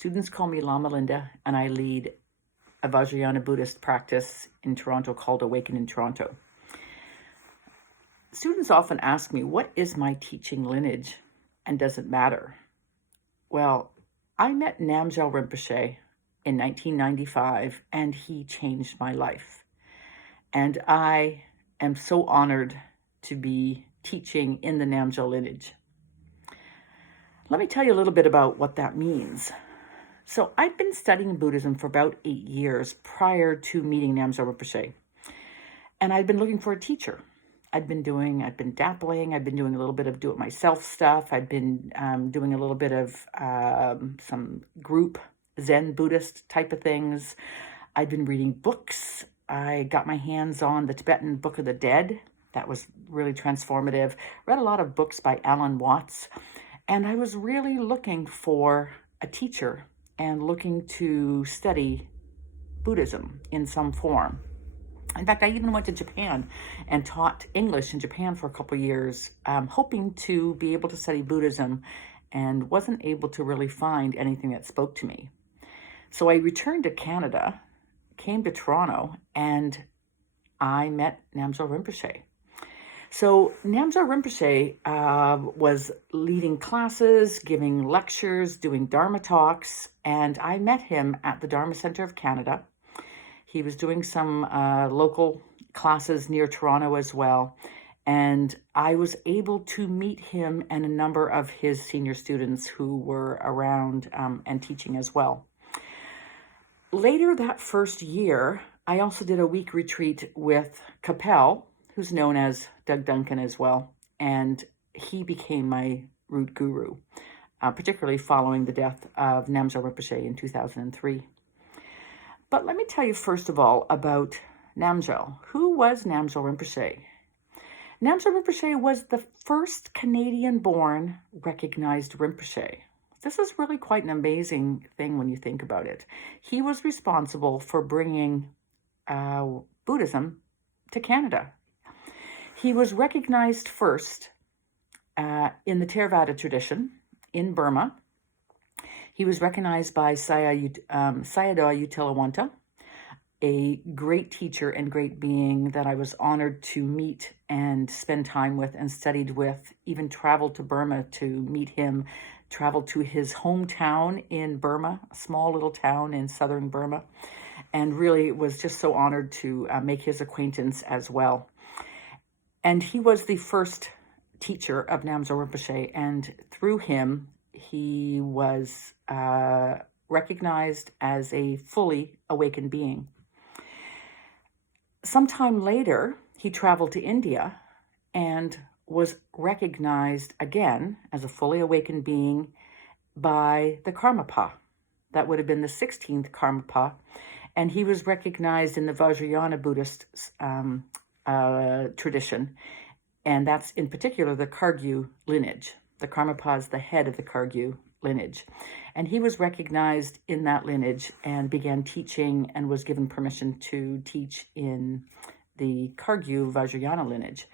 Students call me Lama Linda, and I lead a Vajrayana Buddhist practice in Toronto called Awaken in Toronto. Students often ask me, what is my teaching lineage, and does it matter? Well, I met Namgyal Rinpoche in 1995, and he changed my life. And I am so honored to be teaching in the Namgyal lineage. Let me tell you a little bit about what that means. So I'd been studying Buddhism for about 8 years prior to meeting Namgyal Rinpoche. And I'd been looking for a teacher. I'd been dabbling, I'd been doing a little bit of do-it-myself stuff. I'd been doing a little bit of some group Zen Buddhist type of things. I'd been reading books. I got my hands on the Tibetan Book of the Dead. That was really transformative. Read a lot of books by Alan Watts. And I was really looking for a teacher and looking to study Buddhism in some form. In fact, I even went to Japan and taught English in Japan for a couple of years, hoping to be able to study Buddhism, and wasn't able to really find anything that spoke to me. So I returned to Canada, came to Toronto, and I met Namgyal Rinpoche. So Namgyal Rinpoche was leading classes, giving lectures, doing Dharma talks, and I met him at the Dharma Center of Canada. He was doing some local classes near Toronto as well, and I was able to meet him and a number of his senior students who were around and teaching as well. Later that first year, I also did a week retreat with Capel, who's known as Doug Duncan as well, and he became my root guru, particularly following the death of Namgyal Rinpoche in 2003. But let me tell you first of all about Namgyal. Who was Namgyal Rinpoche? Namgyal Rinpoche was the first Canadian-born recognized Rinpoche. This is really quite an amazing thing when you think about it. He was responsible for bringing Buddhism to Canada. He was recognized first in the Theravada tradition in Burma. He was recognized by Sayadaw Utilawanta, a great teacher and great being that I was honored to meet and spend time with and studied with, even traveled to Burma to meet him, traveled to his hometown in Burma, a small little town in southern Burma, and really was just so honored to make his acquaintance as well. And he was the first teacher of Namgyal Rinpoche, and through him, he was recognized as a fully awakened being. Sometime later, he traveled to India and was recognized again as a fully awakened being by the Karmapa. That would have been the 16th Karmapa, and he was recognized in the Vajrayana Buddhist tradition, and that's in particular the Kagyu lineage. The Karmapa is the head of the Kagyu lineage. And he was recognized in that lineage and began teaching and was given permission to teach in the Kagyu Vajrayana lineage.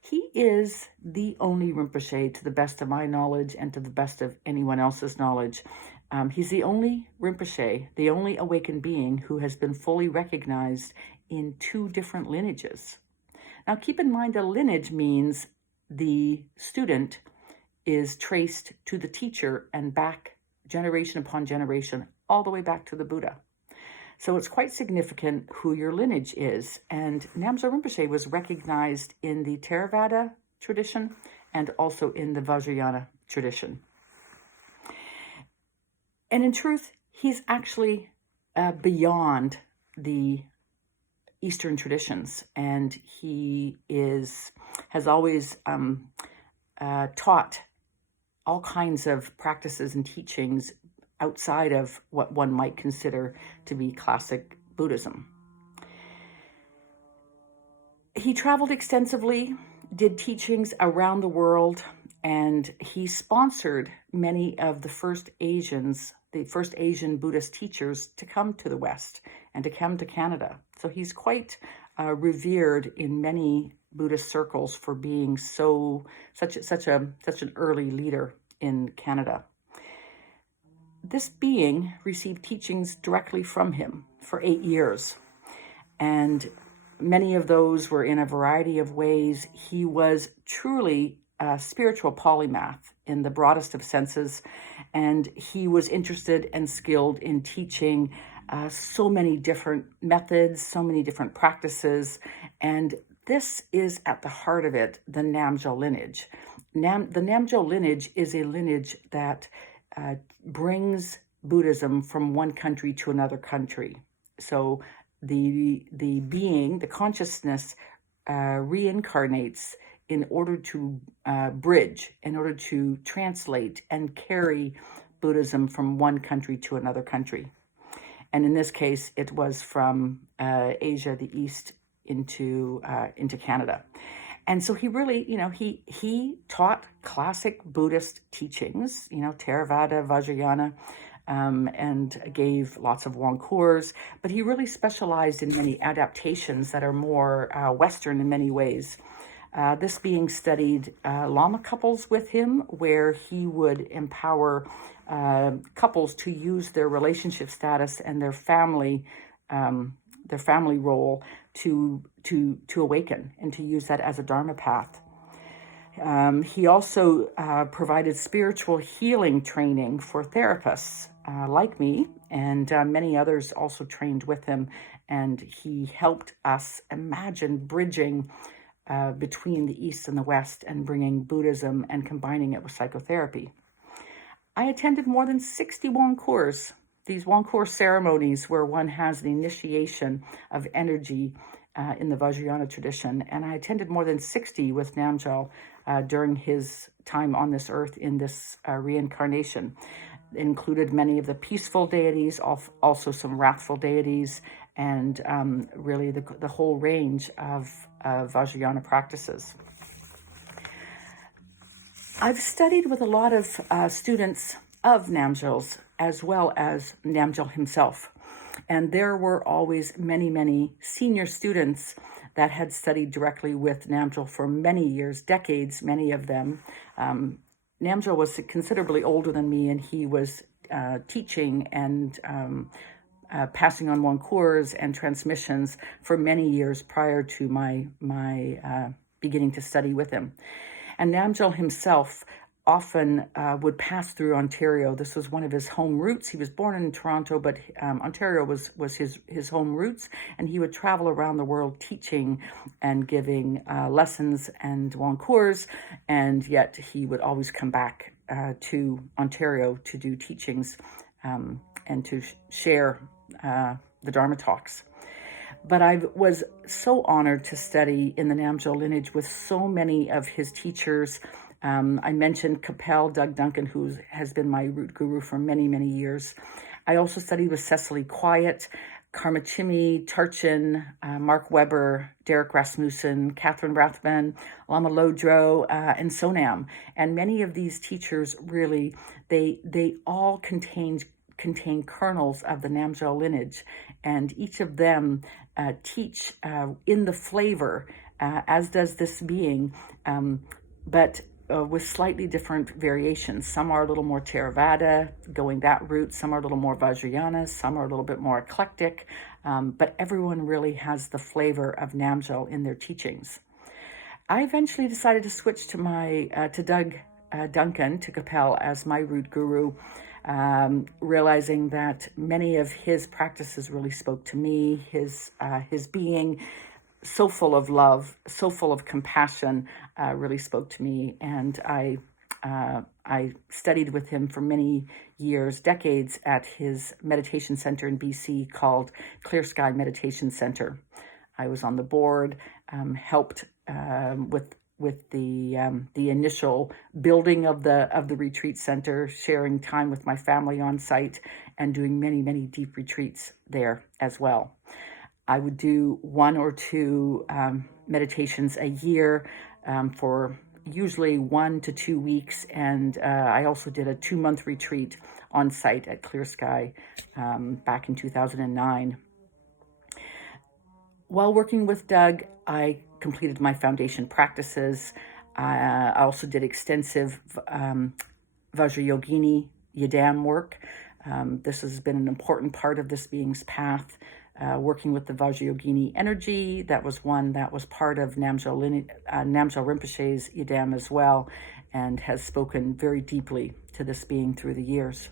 He is the only Rinpoche, to the best of my knowledge and to the best of anyone else's knowledge. He's the only Rinpoche, the only awakened being who has been fully recognized in 2 different lineages. Now keep in mind, a lineage means the student is traced to the teacher and back generation upon generation, all the way back to the Buddha. So it's quite significant who your lineage is. And Namgyal Rinpoche was recognized in the Theravada tradition and also in the Vajrayana tradition. And in truth, he's actually beyond the Eastern traditions, and he has always taught all kinds of practices and teachings outside of what one might consider to be classic Buddhism. He traveled extensively, did teachings around the world, and he sponsored many of the first Asian Buddhist teachers to come to the West and to come to Canada. So he's quite revered in many Buddhist circles for being such an early leader in Canada. this being received teachings directly from him for 8 years. And many of those were in a variety of ways. He was truly a spiritual polymath in the broadest of senses. And he was interested and skilled in teaching so many different methods, so many different practices. And this is at the heart of it, the Namgyal lineage. The Namgyal lineage is a lineage that brings Buddhism from one country to another country. So the being, the consciousness, reincarnates in order to bridge, in order to translate and carry Buddhism from one country to another country. And in this case, it was from Asia, the East, into Canada. And so he really, he taught classic Buddhist teachings, Theravada, Vajrayana, and gave lots of Wangkurs, but he really specialized in many adaptations that are more Western in many ways. This being studied Lama couples with him, where he would empower couples to use their relationship status and their family role to awaken and to use that as a Dharma path. He also provided spiritual healing training for therapists like me, and many others also trained with him. And he helped us imagine bridging between the East and the West and bringing Buddhism and combining it with psychotherapy. I attended more than 60 Wangkurs, these Wangkur ceremonies where one has the initiation of energy in the Vajrayana tradition. And I attended more than 60 with Namgyal during his time on this earth in this reincarnation. It included many of the peaceful deities, also some wrathful deities, and really the whole range of Vajrayana practices. I've studied with a lot of students of Namgyal's, as well as Namgyal himself. And there were always many, many senior students that had studied directly with Namgyal for many years, decades, many of them. Namgyal was considerably older than me, and he was teaching and passing on Wangkurs and transmissions for many years prior to my beginning to study with him. And Namgyal himself often would pass through Ontario. This was one of his home roots. He was born in Toronto, but Ontario was his home roots, and he would travel around the world teaching and giving lessons and Wangkurs, and yet he would always come back to Ontario to do teachings and to share the Dharma talks. But I was so honored to study in the Namgyal lineage with so many of his teachers. I mentioned Kapel Doug Duncan, who has been my root guru for many, many years. I also studied with Cecily Quiet, Karma Chimmy, Tarchin, Mark Weber, Derek Rasmussen, Catherine Rathman, Lama Lodro, and Sonam. And many of these teachers really, they all contain kernels of the Namgyal lineage, and each of them teach in the flavor, as does this being, but with slightly different variations. Some are a little more Theravada, going that route. Some are a little more Vajrayana. Some are a little bit more eclectic. But everyone really has the flavor of Namgyal in their teachings. I eventually decided to switch to Doug Duncan, to Kapel, as my root guru, realizing that many of his practices really spoke to me. His being so full of love, so full of compassion, really spoke to me. And I studied with him for many years, decades, at his meditation center in BC called Clear Sky Meditation Center. I was on the board, helped with the initial building of the retreat center, sharing time with my family on site, and doing many, many deep retreats there as well. I would do 1 or 2 meditations a year for usually 1 to 2 weeks. And I also did a 2-month retreat on site at Clear Sky back in 2009. While working with Doug, I completed my foundation practices. I also did extensive Vajrayogini Yidam work, This has been an important part of this being's path. Working with the Vajrayogini energy, that was one that was part of Namgyal Rinpoche's Yidam as well, and has spoken very deeply to this being through the years.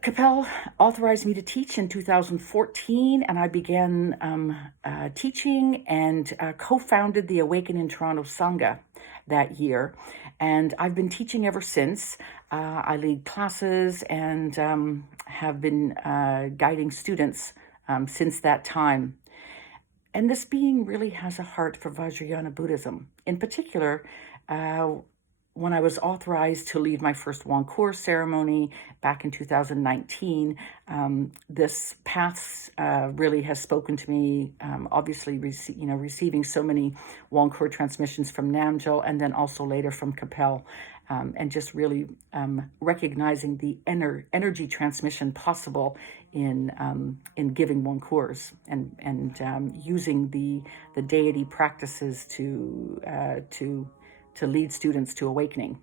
Capel authorized me to teach in 2014, and I began teaching and co-founded the Awaken in Toronto Sangha that year. And I've been teaching ever since. I lead classes and have been guiding students since that time. And this being really has a heart for Vajrayana Buddhism. In particular, when I was authorized to lead my first Wangkur ceremony back in 2019, this path really has spoken to me. Obviously, receiving so many Wangkur transmissions from Namgyal, and then also later from Capel, and just really recognizing the energy transmission possible in giving Wangkurs and using the deity practices to lead students to awakening.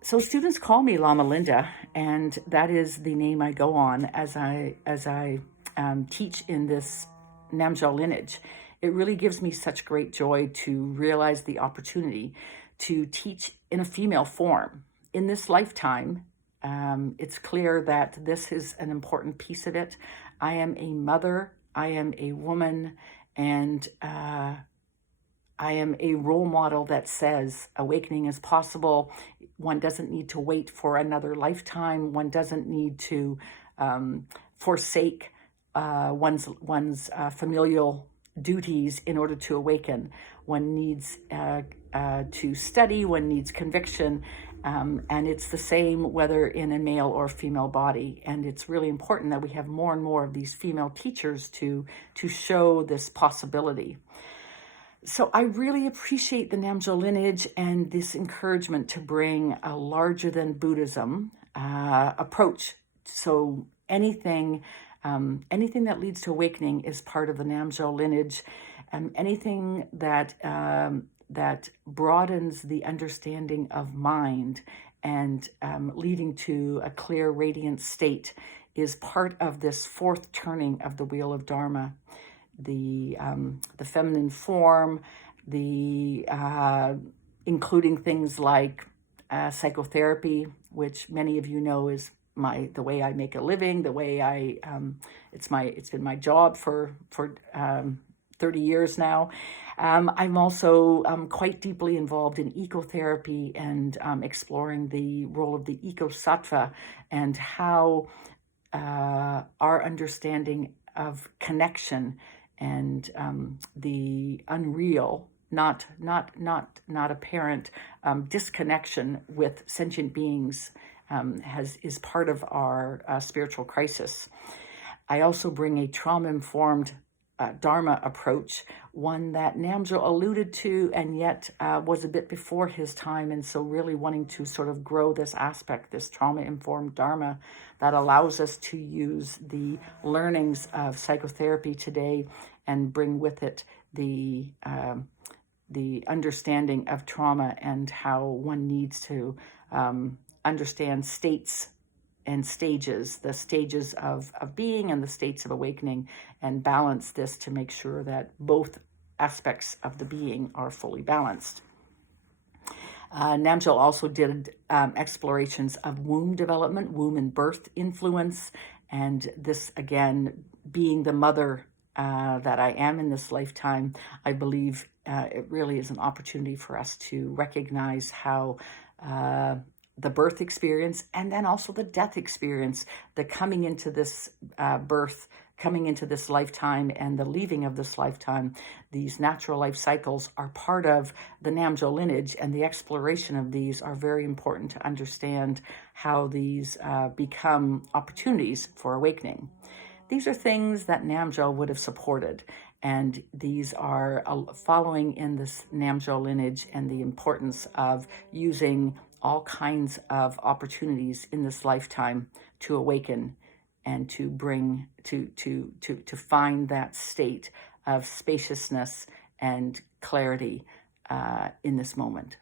So students call me Lama Linda, and that is the name I go on as I teach in this Namgyal lineage. It really gives me such great joy to realize the opportunity to teach in a female form. In this lifetime, it's clear that this is an important piece of it. I am a mother, I am a woman, and I am a role model that says awakening is possible. One doesn't need to wait for another lifetime. One doesn't need to forsake one's familial duties in order to awaken. One needs to study, one needs conviction, and it's the same whether in a male or female body. And it's really important that we have more and more of these female teachers to show this possibility. So I really appreciate the Namgyal lineage and this encouragement to bring a larger than Buddhism approach. So anything that leads to awakening is part of the Namgyal lineage. Anything that broadens the understanding of mind and leading to a clear, radiant state is part of this fourth turning of the wheel of Dharma. The feminine form, including things like psychotherapy, which many of you know is the way I make a living, the way it's been my job for 30 years now. I'm also quite deeply involved in ecotherapy and exploring the role of the eco-sattva and how our understanding of connection and the unreal, not apparent disconnection with sentient beings is part of our spiritual crisis. I also bring a trauma-informed Dharma approach, one that Namgyal alluded to and yet was a bit before his time, and so really wanting to sort of grow this aspect, this trauma-informed Dharma that allows us to use the learnings of psychotherapy today and bring with it the understanding of trauma and how one needs to understand states and stages, the stages of being and the states of awakening, and balance this to make sure that both aspects of the being are fully balanced. Namgyal also did explorations of womb development, womb and birth influence, and this, again, being the mother that I am in this lifetime, I believe it really is an opportunity for us to recognize how the birth experience and then also the death experience, the coming into this birth, coming into this lifetime and the leaving of this lifetime, these natural life cycles are part of the Namgyal lineage, and the exploration of these are very important to understand how these become opportunities for awakening. These are things that Namgyal would have supported, and these are following in this Namgyal lineage and the importance of using all kinds of opportunities in this lifetime to awaken and to bring to find that state of spaciousness and clarity in this moment.